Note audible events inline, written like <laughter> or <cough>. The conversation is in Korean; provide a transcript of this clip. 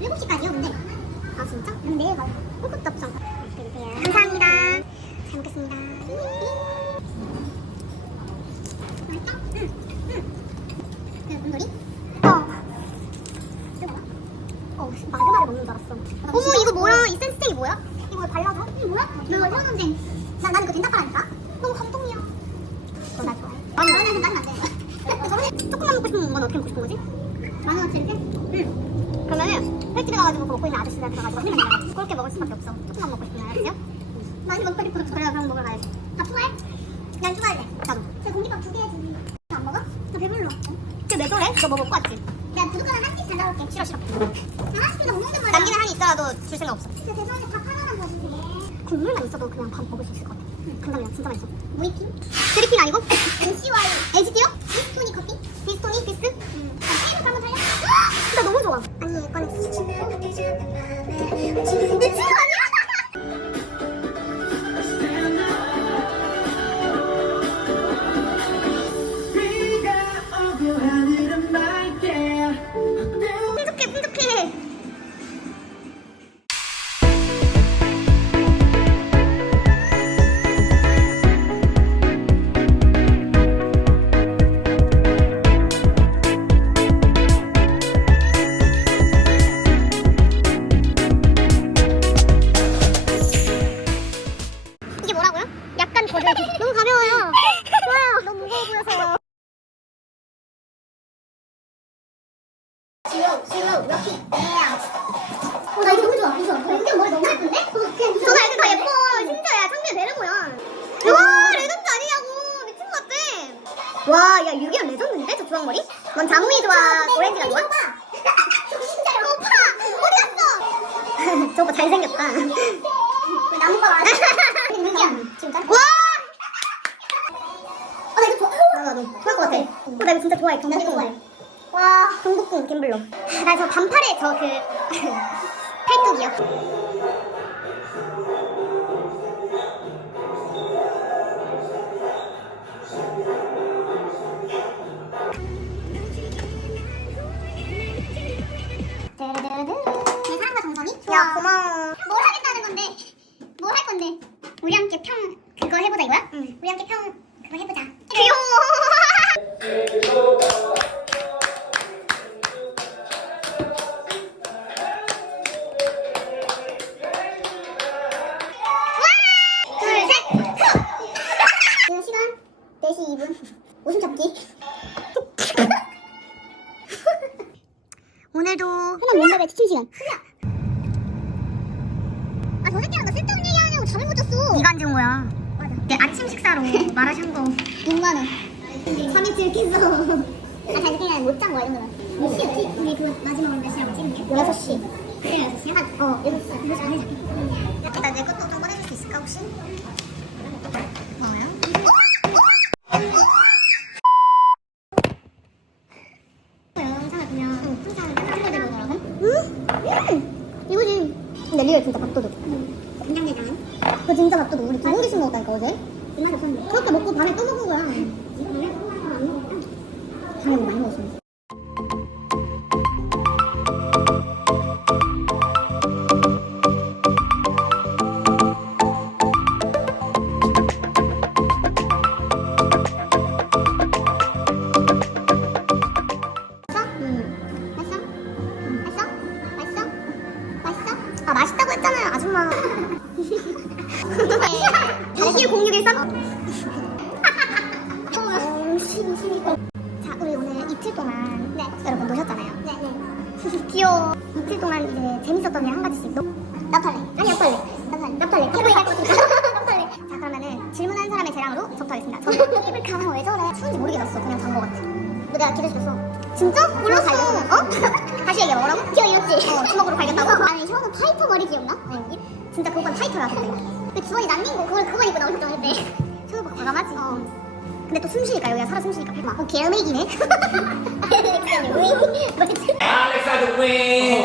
7시까지요 근데 아 진짜? 그럼 내일 가요 꿀꺽도 없어 드세요 감사합니다 잘 먹겠습니다 맛있다? 응 응. 그 문돌이? 어 이거 뭐야? 어 마그마를 먹는 줄 알았어 어머 이거 뭐야 이 센스테이 뭐야? 이거 발라줘? 이거 뭐야? 너 이거 선생님 난 나는 이거 된다카라니까 너무 감동이야 너나 좋아해? 아니 너는 짜증 안돼 조금만 먹고 싶은 건 어떻게 먹고 싶은 거지? 만 원어치 이렇게? 응 그러면은 횟집에 가가지고 그 먹고 있는 아저씨들 가가지고 하면 내가 그렇게 먹을 수밖에 없어 조금만 먹고 싶으면 알았지요? 많이 먹고 싶어 그래 그럼 먹으러 가야지 밥 추가해? 난 추가할래 나도 제 공깃밥 두개 해주니 안 먹어? 나 배불러 쟤왜 저래? 너 뭐 먹고 왔지? 내가 부족하면 한입 가져올게 싫어 싫어 하나씩 못 먹는 거야 남기는 한이 있더라도 줄 생각 없어 진짜 죄송한데 밥 하나만 더 주세요 국물만 있어도 그냥 밥 먹을 수 있을 것 같아 간장이랑 진짜 맛있어 무이핑? 드리핑 아니고? NCY LGT요? 아 아니 이거는 내친 너무 가벼워요 좋아요 너무 무거워 보여서 지우, 지우, 럭키, 어, 나 이거 너무 좋아, 이거. 근데 머리 너무 예쁜데? 어, 그냥 애들 다 예뻐. 진짜, 야, 창빈 베르모야. 와, 레전드 아니냐고. 미친 것 같아. 와, 야, 유기현 레전드인데? 저 주황머리? 넌 자몽이 좋아, 오렌지가 좋아? 진짜요? 오빠, 어디 갔어? <laughs> 저 오빠 잘생겼다. <laughs> 나무가 많아. 나. 나도 좋아할 것 같아. 어, 나 이거 진짜 좋아해. 경복궁. 좋아해. 와, 경복궁 갬블러. 나 저 반팔에 저 그 <laughs> 팔뚝이요. 내 사랑과 정성이? 야 고마워. 뭘 하겠다는 건데? 뭘 할 건데? 우리 함께 평 그거 해보자 이거야? 응. 우리 함께 평 면접의 취침 시간. 아, 저 새끼랑 나 쓸데없는 얘기 하냐고 잠을 못 잤어. 안 지운 거야. 맞아. 내 아침 식사로 마라샹궈 6만 원. 3일 들겠어. 아, 잘 그냥 못잔 거야, 이런 몇 시였지? 우리 그 마지막으로 몇 시라고 찍은 게? 6시. 그래, 6시야? 한, 어, 6시. 그래서 안 해줄게. 일단 내 것도 좀 꺼내줄 수 있을까, 혹시? 고마워요. 영상을 보면 항상 팬분들 보더라고. 응? 이거지. 리얼 진짜 밥도둑. 간장게장. 그거 진짜 밥도둑. 우리 두 공기씩 먹었다니까 어제. 그렇게 먹고 밤에 또 먹은 거야. 안 먹었다. 당연히 많이 먹었어. 이틀 동안 이제 재밌었던 일 한 가지씩 노... 나팔레. 아니 나팔레. 나팔레. 나팔레. 해보이 할것 <laughs> 나팔레. 자 그러면은 질문한 사람의 재량으로 저부터 하겠습니다. 저는 <laughs> 입을 가만 왜 저래? 추운지 모르겠었어. 그냥 잔거 같아. 너 내가 기대해줬어. 진짜? 몰랐어. 어? <laughs> 다시 얘기해 뭐라고? 기어 잃었지? 어 주먹으로 갈겼다고? 아니 형은 파이터 머리 기억나? 아니 진짜 그건 타이터야 근데 그 주원이 난닝고 그걸 그거 입고 근데 또 숨 쉬니까 여기가 살아 숨 쉬니까 막. 어, 개음이기네. the win